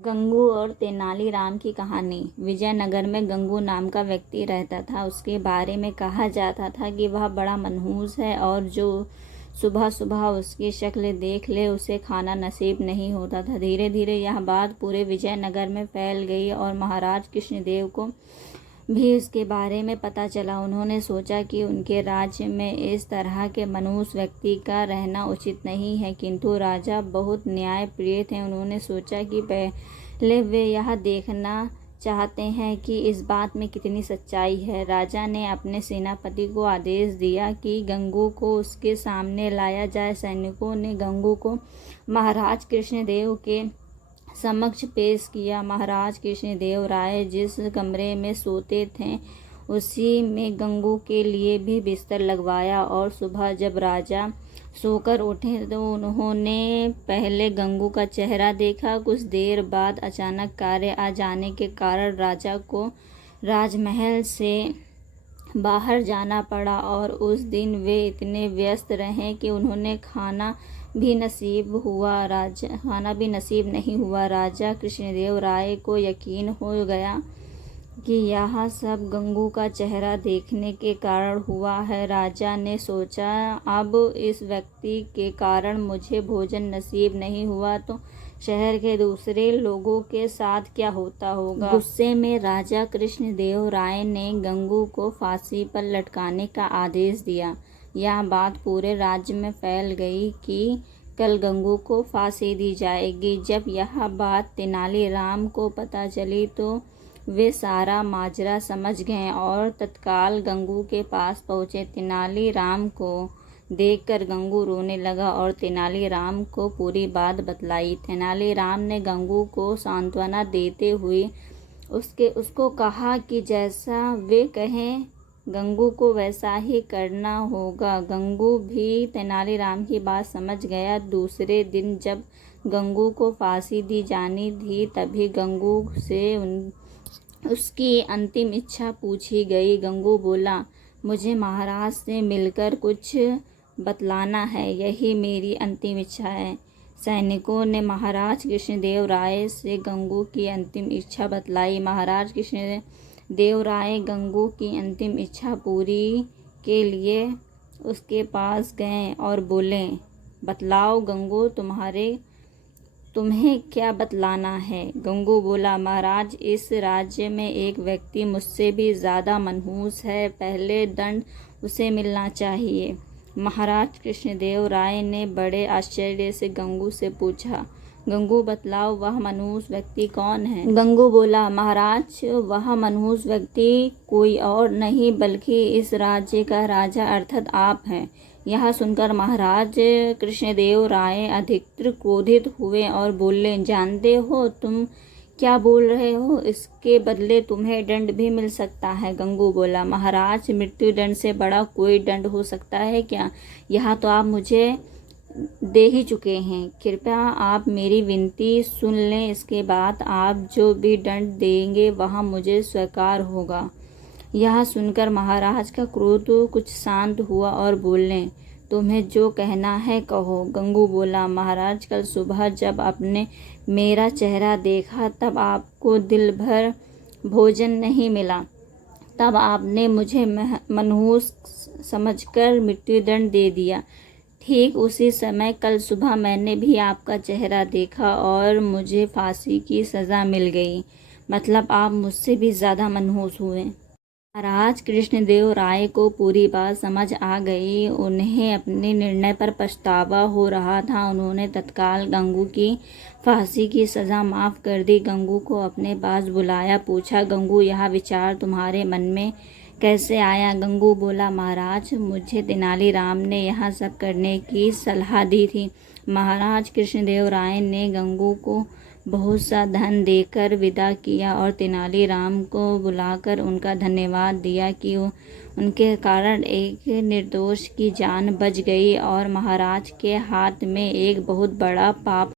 गंगू और तेनालीराम की कहानी। विजयनगर में गंगू नाम का व्यक्ति रहता था। उसके बारे में कहा जाता था कि वह बड़ा मनहूस है और जो सुबह सुबह उसकी शक्ल देख ले उसे खाना नसीब नहीं होता था। धीरे धीरे यह बात पूरे विजयनगर में फैल गई और महाराज कृष्णदेव को भी इसके बारे में पता चला। उन्होंने सोचा कि उनके राज्य में इस तरह के मनहूस व्यक्ति का रहना उचित नहीं है, किंतु राजा बहुत न्यायप्रिय थे। उन्होंने सोचा कि पहले वे यह देखना चाहते हैं कि इस बात में कितनी सच्चाई है। राजा ने अपने सेनापति को आदेश दिया कि गंगू को उसके सामने लाया जाए। सैनिकों ने गंगू को महाराज कृष्णदेव के समक्ष पेश किया। महाराज कृष्णदेव राय जिस कमरे में सोते थे उसी में गंगू के लिए भी बिस्तर लगवाया और सुबह जब राजा सोकर उठे तो उन्होंने पहले गंगू का चेहरा देखा। कुछ देर बाद अचानक कार्य आ जाने के कारण राजा को राजमहल से बाहर जाना पड़ा और उस दिन वे इतने व्यस्त रहे कि उन्होंने खाना भी नसीब नहीं हुआ। राजा कृष्णदेव राय को यकीन हो गया कि यह सब गंगू का चेहरा देखने के कारण हुआ है। राजा ने सोचा, अब इस व्यक्ति के कारण मुझे भोजन नसीब नहीं हुआ तो शहर के दूसरे लोगों के साथ क्या होता होगा। गुस्से में राजा कृष्णदेव राय ने गंगू को फांसी पर लटकाने का आदेश दिया। यह बात पूरे राज्य में फैल गई कि कल गंगू को फांसी दी जाएगी। जब यह बात तेनालीराम को पता चली तो वे सारा माजरा समझ गए और तत्काल गंगू के पास पहुँचे। तेनालीराम को देखकर गंगू रोने लगा और तेनालीराम को पूरी बात बतलाई। तेनालीराम ने गंगू को सांत्वना देते हुए उसको कहा कि जैसा वे कहें गंगू को वैसा ही करना होगा। गंगू भी तेनालीराम की बात समझ गया। दूसरे दिन जब गंगू को फांसी दी जानी थी तभी गंगू से उसकी अंतिम इच्छा पूछी गई। गंगू बोला, मुझे महाराज से मिलकर कुछ बतलाना है, यही मेरी अंतिम इच्छा है। सैनिकों ने महाराज कृष्णदेव राय से गंगू की अंतिम इच्छा बतलाई। महाराज कृष्णदेव राय गंगू की अंतिम इच्छा पूरी के लिए उसके पास गए और बोले, बतलाओ गंगू, तुम्हें क्या बतलाना है। गंगू बोला, महाराज, इस राज्य में एक व्यक्ति मुझसे भी ज़्यादा मनहूस है, पहले दंड उसे मिलना चाहिए। महाराज कृष्णदेव राय ने बड़े आश्चर्य से गंगू से पूछा, गंगू बतलाओ वह मनहूस व्यक्ति कौन है। गंगू बोला, महाराज, वह मनहूस व्यक्ति कोई और नहीं बल्कि इस राज्य का राजा अर्थात आप हैं। यह सुनकर महाराज कृष्णदेव राय अधिकतर क्रोधित हुए और बोले, जानते हो तुम क्या बोल रहे हो, इसके बदले तुम्हें दंड भी मिल सकता है। गंगू बोला, महाराज, मृत्यु दंड से बड़ा कोई दंड हो सकता है क्या। यह तो आप मुझे दे ही चुके हैं। कृपया आप मेरी विनती सुन लें, इसके बाद आप जो भी दंड देंगे वह मुझे स्वीकार होगा। यह सुनकर महाराज का क्रोध कुछ शांत हुआ और बोले, तुम्हें जो कहना है कहो। गंगू बोला, महाराज, कल सुबह जब आपने मेरा चेहरा देखा तब आपको दिल भर भोजन नहीं मिला, तब आपने मुझे मनहूस समझकर मृत्युदंड दे दिया। ठीक उसी समय कल सुबह मैंने भी आपका चेहरा देखा और मुझे फांसी की सज़ा मिल गई। मतलब आप मुझसे भी ज़्यादा मनहूस हुए। महाराज कृष्णदेव राय को पूरी बात समझ आ गई। उन्हें अपने निर्णय पर पछतावा हो रहा था। उन्होंने तत्काल गंगू की फांसी की सज़ा माफ़ कर दी। गंगू को अपने पास बुलाया, पूछा, गंगू, यह विचार तुम्हारे मन में कैसे आया। गंगू बोला, महाराज, मुझे तेनालीराम ने यह सब करने की सलाह दी थी। महाराज कृष्णदेव राय ने गंगू को बहुत सा धन देकर विदा किया और तेनालीराम को बुलाकर उनका धन्यवाद दिया कि उनके कारण एक निर्दोष की जान बच गई और महाराज के हाथ में एक बहुत बड़ा पाप